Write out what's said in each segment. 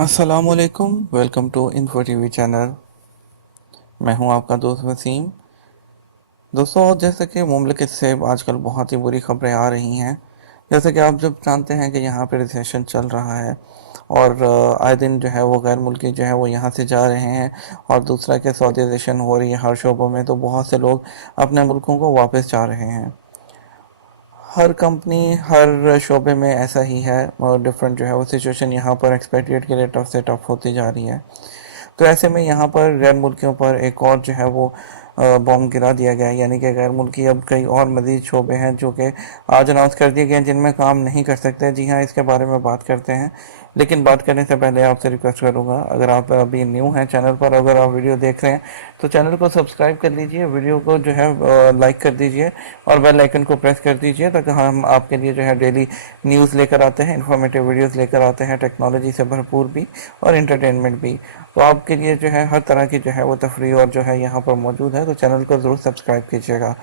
अस्सलाम वालेकुम। Welcome to info TV channel. मैं हूं आपका दोस्त वसीम। दोस्तों, जैसे कि मुमलिकत से आजकल बहुत ही बुरी खबरें आ रही हैं। जैसे कि आप जब जानते हैं कि यहाँ पे रिसेशन चल रहा है और आए दिन जो है वो गैर मुल्की जो है वो यहाँ से जा रहे हैं और दूसरा कि सऊदीज़ेशन हो रही है हर शोबों में, तो बहुत से लोग अपने मुल्कों को वापस जा रहे हैं। हर कंपनी हर शोबे में ऐसा ही है और डिफरेंट जो है वो सिचुएशन यहाँ पर एक्सपेट्रिएट के लिए टफ से टफ होती जा रही है। तो ऐसे में यहाँ पर गैर मुल्कियों पर एक और जो है वो बॉम्ब गिरा दिया गया है, यानी कि गैर मुल्की अब कई और मज़ीद शोबे हैं जो कि आज अनाउंस कर दिए गए हैं जिनमें काम नहीं कर सकते। जी हाँ, इसके बारे में बात करते हैं, लेकिन बात करने से पहले आपसे रिक्वेस्ट करूँगा, अगर आप अभी न्यू हैं चैनल पर, अगर आप वीडियो देख रहे हैं तो चैनल को सब्सक्राइब कर लीजिए, वीडियो को जो है लाइक कर दीजिए और बेल आइकन को प्रेस कर दीजिए, ताकि हम आपके लिए जो है डेली न्यूज़ लेकर आते हैं, इन्फॉर्मेटिव वीडियोज़ लेकर आते हैं, टेक्नोलॉजी से भरपूर भी और इंटरटेनमेंट भी। तो आपके लिए जो है हर तरह की जो है वो तफरीह और जो है यहाँ पर मौजूद है, तो चैनल को ज़रूर सब्सक्राइब कीजिएगा।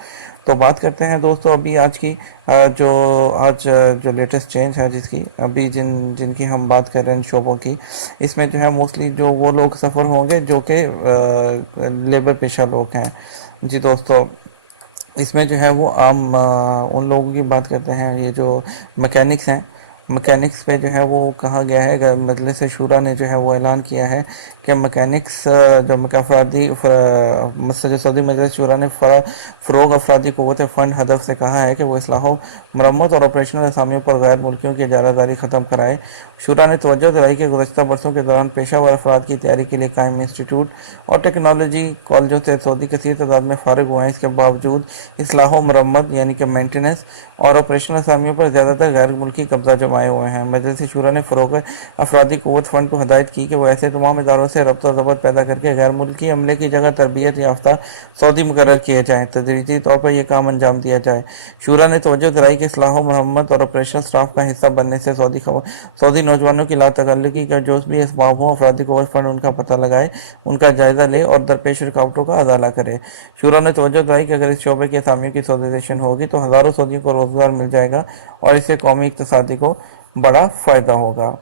तो बात करते हैं दोस्तों अभी आज की जो लेटेस्ट चेंज है, जिसकी अभी जिनकी हम बात कर रहे हैं शोबों की, इसमें जो है मोस्टली जो वो लोग सफ़र होंगे जो कि लेबर पेशा लोग हैं। जी दोस्तों, इसमें जो है वो आम उन लोगों की बात करते हैं, ये जो मैकेनिक्स हैं, मैकेनिक्स पे जो है वो कहा गया है, मजलिस शूरा ने जो है वो ऐलान किया है कि मैकेनिक्स जो अफरादी जो सऊदी मजलिस शूरा ने फ़रोग अफरादी क़ुव्वत फ़ंड हदफ से कहा है कि वो इस्लाह मरम्मत और ऑपरेशनल असामियों पर गैर मुल्कियों की इजारादारी ख़त्म कराए। शूरा ने तवज्जो दिलाई कि गुज़श्ता बरसों के दौरान पेशा वर अफराद की तैयारी के लिए कायम इंस्टीट्यूट और टेक्नोलॉजी कॉलेजों से सऊदी कसीर तादाद में फ़ारिग हुए हैं। इसके बावजूद इस्लाह मरम्मत यानी कि मेंटेनेंस और ऑपरेशनल असामियों पर ज़्यादातर गैर मुल्की कब्जा जमाए हुए हैं। मजलिस शूरा ने फ़रोग़ अफरादी क़ुव्वत फ़ंड को हदायत की कि वो ऐसे तमाम इदारों से रब्त व ज़ब्त पैदा करके गैर मुल्की अमले की जगह तरबियत याफ्ता सऊदी मुकर्रर किए जाएँ, तदरीजी तौर पर यह काम अंजाम दिया जाए। शूरा ने तवज्जो दिलाई कि इस्लाह मरम्मत और ऑपरेशनल स्टाफ का हिस्सा बनने से सऊदी नौजवानों की लातकल्लुकी का जो भी इसबाब हो, अफरादी क़ुव्वत फ़ंड उनका पता लगाए, उनका जायज़ा ले और दरपेश रुकावटों का अज़ाला करे। शूरा ने तवज्जो दिलाई कि अगर इस शोबे के असामियों की सऊदीज़ेशन होगी तो हज़ारों सऊदियों को रोज़गार मिल जाएगा और इससे कौमी इक़्तिसादी को बड़ा फ़ायदा होगा।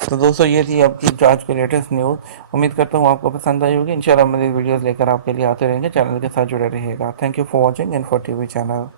तो दोस्तों, ये थी आपकी आज की लेटेस्ट न्यूज़। उम्मीद करता हूँ आपको पसंद आई होगी। इंशाल्लाह मज़ीद वीडियोज़ लेकर आपके लिए आते रहेंगे। चैनल के साथ जुड़े रहिएगा। Thank you for watching info TV channel.